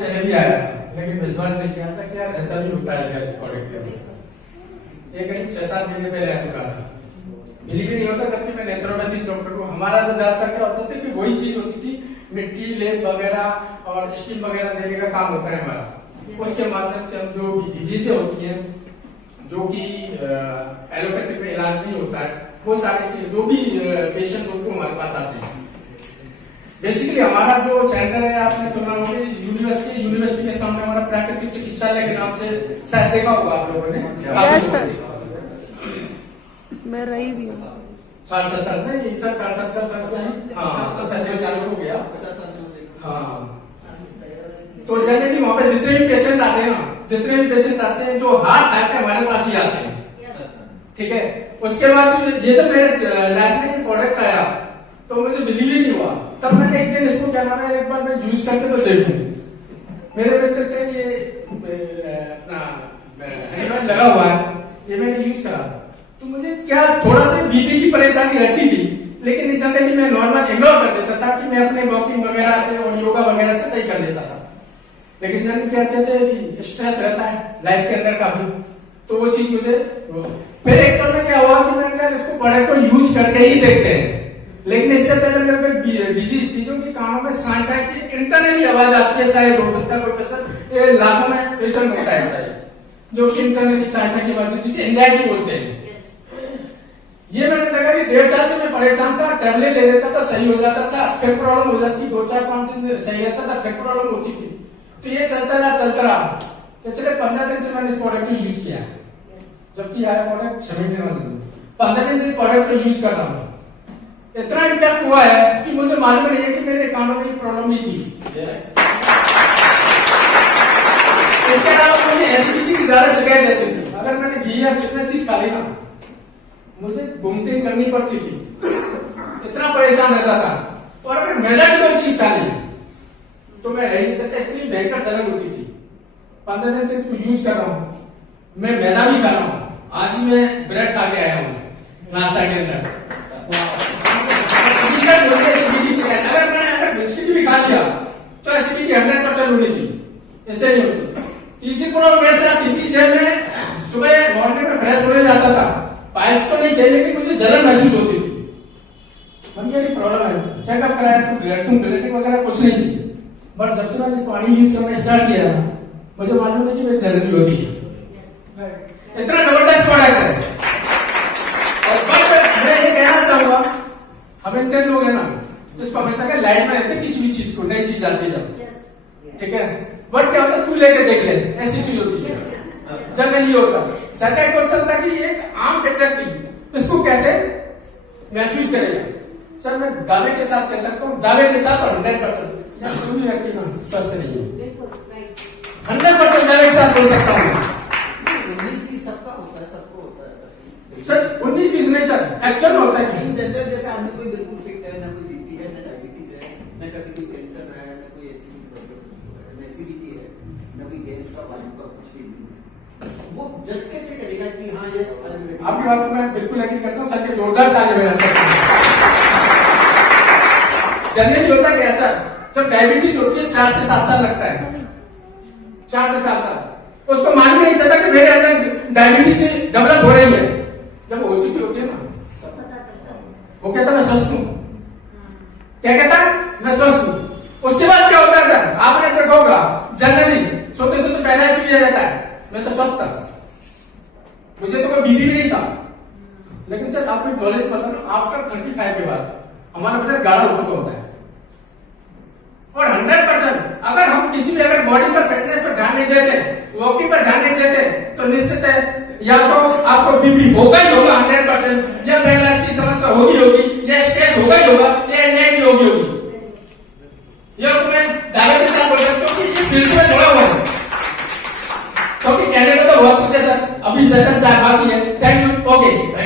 भी आया था, लेकिन विश्वास नहीं किया था कि यार ऐसा भी होता है क्या प्रोडक्ट के अंदर। ये करीब 6-7 महीने पहले आ चुका था, बिलीव ही नहीं होता। जबकि मैं नेचुरोपैथी डॉक्टर हूँ, हमारा तो ज्यादातर क्या होता था कि वही चीज होती थी, मिट्टी लेप वगैरह और स्टीम वगैरह देने का काम होता है हमारा। उसके माध्यम से हम जो डिजीजें होती हैं जो कि एलोपैथी में इलाज नहीं होता है, वो सारे जो भी पेशेंट होते हैं हमारे पास आते हैं। बेसिकली हमारा जो सेंटर है, आपने सुना होगा यूनिवर्सिटी के सामने हमारा प्राकृतिक चिकित्सालय के नाम से शायद देखा होगा आप लोगों ने। मैं रही भी हूँ 60-70 नहीं सर, 60-70 साल को नहीं, हाँ 60 साल हो गया। हाँ, तो जनरली वहाँ पे जितने भी पेशेंट आते हैं जो हार्ट अटैक के हमारे पास ही आते हैं, ठीक है। उसके बाद ये तो मेरे लाइफ में प्रोडक्ट आया तो मुझे बिलीव ही नहीं हुआ। तब मैंने एक दिन इसको क्या नाम है, एक बार मैं यूज करके तो देखूं। मेरे मित्र थे ये एनिमल लगा हुआ है, ये मैंने यूज करा तो मुझे क्या थोड़ा सा बीपी की परेशानी रहती थी, लेकिन जनरली मैं नॉर्मल इग्नोर कर देता था कि मैं अपने वॉकिंग वगैरह से और योगा वगैरह से सही कर देता था। लेकिन जनरली क्या कहते हैं कि स्ट्रेस रहता है लाइफ के अंदर काफी, तो वो चीज मुझे फिर एक बार में क्या हुआ कि मैंने कहा इसको प्रोडक्ट को यूज करके ही देखते हैं। लेकिन इससे पहले मेरे को डिजीज थी जो कि कानों में सांस की इंटरनली आवाज आती है, शायद हो सकता है कोई पेशेंट, ये लाखों में पेशेंट होता है शायद, जो कि इंटरनली सांस की आवाज जिसे एंजाइटी बोलते हैं। ये मैंने देखा कि 1.5 साल से मैं परेशान था, टैबलेट ले लेता था सही हो जाता था, फिर प्रॉब्लम हो जाती, 2-4-5 दिन सही रहता था, फिर प्रॉब्लम होती थी। तो ये चलता रहा। इसलिए 15 दिन से मैंने इस प्रोडक्ट को यूज किया, जबकि आया प्रोडक्ट 6 महीने बाद 15 दिन से इस प्रोडक्ट को यूज कर रहा हूँ। इतना इम्पैक्ट हुआ है कि मुझे मालूम नहीं है कि मेरे कानों में प्रॉब्लम नहीं थी। इसके अलावा मुझे एसिडिटी की ज्यादा शिकायत रहती थी। अगर मैंने घी या चिकना चीज खा ली ना, मुझे वोमिटिंग करनी पड़ती थी, इतना परेशान रहता था। और अगर मैदा की कोई चीज खा ली तो मैं रह नहीं सकता, इतनी भयंकर जलन होती थी। 15 दिन से यूज कर रहा हूँ, मैं मैदा भी खा रहा हूँ। आज ही मैं ब्रेड खा के आया हूँ नाश्ता के अंदर। अगर बिस्किट भी खा लिया तो एसिडिटी 100% होनी थी, ऐसे नहीं होती। तीसरी प्रॉब्लम मेरे साथ थी, जब मैं सुबह मॉर्निंग में फ्रेश होने जाता था, पाइल्स तो नहीं थे लेकिन मुझे जलन महसूस होती थी। मन की प्रॉब्लम है, चेकअप कराया तो ब्लीडिंग वगैरह कुछ नहीं थी। बट जब से मैंने इस पानी यूज करना स्टार्ट किया मुझे मालूम है कि मेरी जलन भी होती है। इतना जबरदस्त प्रोडक्ट है। और बट मैं ये कहना चाहूंगा, हम इंडियन लोग है ना, इसको हमेशा क्या लाइट में रहते किसी भी चीज को, नई चीज आती है जब, ठीक है। बट क्या होता है, तू लेके देख ले, ऐसी चीज होती है, जब नहीं होता। सेकंड क्वेश्चन था कि एक आम फैक्टर थी, इसको कैसे महसूस करेगा। सर मैं दावे के साथ कह सकता हूँ, दावे के साथ और 100% कोई भी व्यक्ति ना स्वस्थ नहीं है, 100% दावे के साथ बोल सकता हूँ। सर 19-20 नहीं सर, एक्चुअल में होता है जनरल, जैसे आदमी कोई बिल्कुल फिट है, ना कोई बीपी है, ना डायबिटीज है, ना कभी कोई कैंसर है, ना कोई एसिडिटी है, ना कोई गैस का वायु का कुछ भी नहीं है, वो जज कैसे करेगा कि हाँ ये आपकी बात को मैं बिल्कुल एग्री करता हूँ। सर के जोरदार ताली बजा सकते हैं। जनरली होता है कैसा, जब डायबिटीज होती है 4 से 7 साल लगता है, 4 से 7 साल। उसको मालूम नहीं चलता कि मेरे अंदर डायबिटीज डेवलप हो रही है। जब हो चुकी होती है ना, वो कहता मैं स्वस्थ हूँ, क्या कहता है मैं स्वस्थ हूँ। उसके बाद क्या होता है सर, आपने देखा होगा जनरली सोते सोते पहला ऐसे भी रहता है, मैं तो स्वस्थ था, मुझे तो कोई बीपी भी नहीं था। लेकिन सर आपको नॉलेज पता ना, आफ्टर 35 के बाद हमारा ब्लड गाढ़ा हो चुका होता है। और 100% अगर हम किसी भी अगर बॉडी पर फिटनेस पर ध्यान नहीं देते, वॉकिंग पर ध्यान नहीं देते, तो निश्चित है या तो आपको बीपी होगा ही होगा 100%, या पैरालिसिस की समस्या होगी, या स्ट्रेस होगा ही होगा, या एंजाइटी होगी। या तो मैं दावे के साथ बोल सकता हूँ कि इस फील्ड में जुड़ा हुआ है, क्योंकि कहने में तो बहुत कुछ है सर, अभी सेशन 4 बाकी है। Thank you, okay.